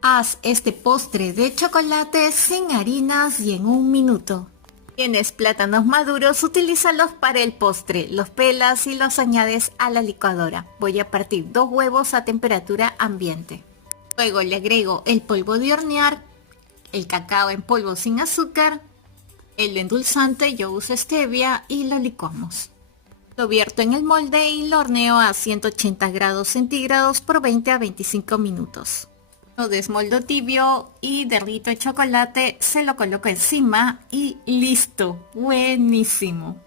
Haz este postre de chocolate sin harinas y en 1 minuto. Tienes plátanos maduros, utilízalos para el postre, los pelas y los añades a la licuadora. Voy a partir 2 huevos a temperatura ambiente. Luego le agrego el polvo de hornear, el cacao en polvo sin azúcar, el endulzante, yo uso stevia y lo licuamos. Lo vierto en el molde y lo horneo a 180 grados centígrados por 20 a 25 minutos. Lo desmoldo tibio y derrito el chocolate, se lo coloco encima y listo. Buenísimo.